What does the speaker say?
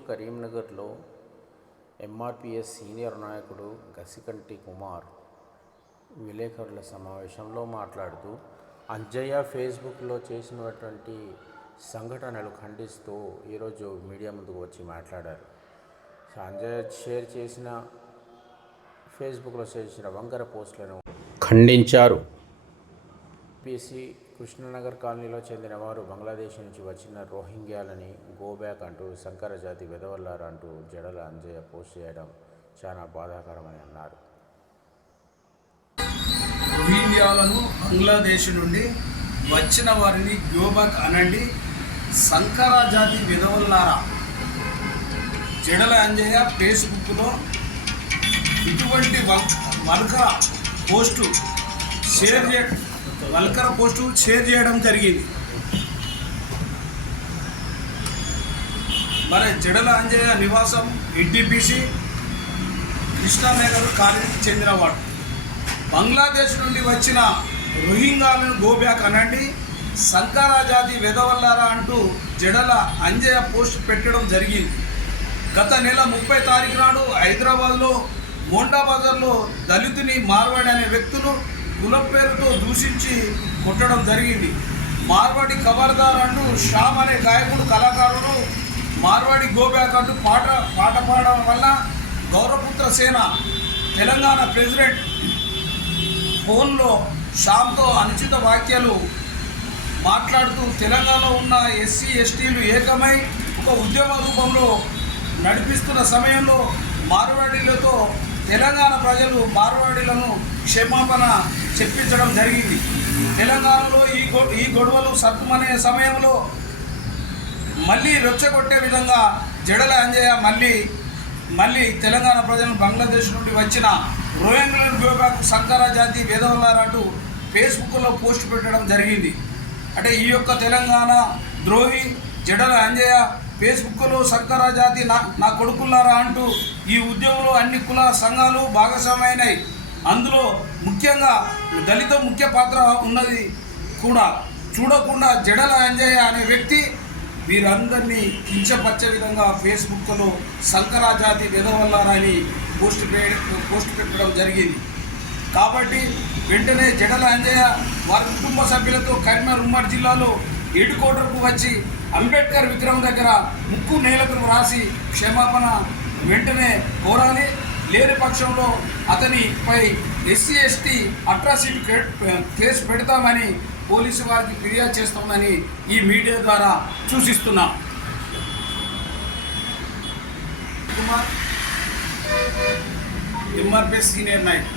మెదక్లో ఎంఆర్పిఎస్ సీనియర్ నాయకుడు గసికంటి కుమార్ విలేకరుల సమావేశంలో మాట్లాడుతూ అంజయ్య ఫేస్బుక్లో చేసినటువంటి సంఘటనలు ఖండిస్తూ ఈరోజు మీడియా ముందుకు వచ్చి మాట్లాడారు. అంజయ్య షేర్ చేసిన ఫేస్బుక్లో చేసిన వంకర పోస్టులను ఖండించారు. పిసి కృష్ణనగర్ కాలనీలో చెందిన వారు బంగ్లాదేశ్ నుంచి వచ్చిన రోహింగ్యాలని గోబ్యాక్ అంటూ సంకర జాతి వెదవల్లారు అంటూ జడల అంజయ్య పోస్ట్ చేయడం చాలా బాధాకరమని అన్నారు. రోహింగ్యాలను బంగ్లాదేశ్ నుండి వచ్చిన వారిని గోబ్యాక్ అనండి. సంకర జాతి వెదవల్లారా? జడల అంజయ్య ఫేస్బుక్లో ఇటువంటి వల్ వల్కర పోస్టు షేర్ చే వల్కర పోస్టు షేర్ చేయడం జరిగింది. మరి జడల అంజయ్య నివాసం ఎన్టీపీసీ కృష్ణానగర్ కాలనీకి చెందినవాడు బంగ్లాదేశ్ నుండి వచ్చిన రోహింగాలను గోబ్యాక్ అనండి. సంకారా వెదవల్లారా అంటూ జడల అంజయ్య పోస్ట్ పెట్టడం జరిగింది. గత నెల ముప్పై తారీఖు నాడు హైదరాబాద్లో మోండా బజార్లో దళితుని మార్వాడి అనే వ్యక్తులు కుల పేరుతో దూషించి కొట్టడం జరిగింది. మార్వాడి కబర్దార్ అంటూ షామ్ అనే గాయకుడు కళాకారుడు మార్వాడి గోబ్యాక్ అంటూ పాట పాట పాడడం వల్ల గౌరవపుత్ర సేన తెలంగాణ ప్రెసిడెంట్ ఫోన్లో షామ్తో అనుచిత వాక్యాలు మాట్లాడుతూ తెలంగాణలో ఉన్న ఎస్సీ ఎస్టీలు ఏకమై ఒక ఉద్యమ రూపంలో నడిపిస్తున్న సమయంలో మార్వాడీలతో తెలంగాణ ప్రజలు మార్వాడీలను క్షమాపణ చెప్పించడం జరిగింది. తెలంగాణలో ఈ ఈ గొడవలు సత్తుమనే సమయంలో మళ్ళీ రొచ్చగొట్టే విధంగా జడల అంజయ్య మళ్ళీ మళ్ళీ తెలంగాణ ప్రజలను బంగ్లాదేశ్ నుండి వచ్చిన రోహింగ్లను గోబాకు సంకర జాతి వేదవల్లారంటూ ఫేస్బుక్లో పోస్ట్ పెట్టడం జరిగింది. అంటే ఈ యొక్క తెలంగాణ ద్రోహి జడల అంజయ్య ఫేస్బుక్లో సంకర జాతి నా నా కొడుకులారా అంటూ ఈ ఉద్యమంలో అన్ని కుల సంఘాలు భాగస్వామైనాయి అందులో ముఖ్యంగా దళిత ముఖ్య పాత్ర ఉన్నది కూడా చూడకుండా జడల అంజయ్య అనే వ్యక్తి వీరందరినీ కించపరిచే విధంగా ఫేస్బుక్లో సంకరా జాతి విధవల్లారని పోస్ట్ పోస్ట్ పెట్టడం జరిగింది. కాబట్టి వెంటనే జడల అంజయ్య వారి కుటుంబ సభ్యులతో కరీంనగర్ ఉమ్మడి జిల్లాలో ఏడుకోటకు వచ్చి అంబేద్కర్ విగ్రహం దగ్గర ముక్కు నేలకు రాసి క్షమాపణ వెంటనే కోరాలి. లేని పక్షంలో అతనిపై ఎస్సీ ఎస్టీ అట్రాసిటీ కేసు పెడతామని పోలీసు వారికి ఫిర్యాదు చేస్తామని ఈ మీడియా ద్వారా సూచిస్తున్నాం. Kumar MRP senior Nayak.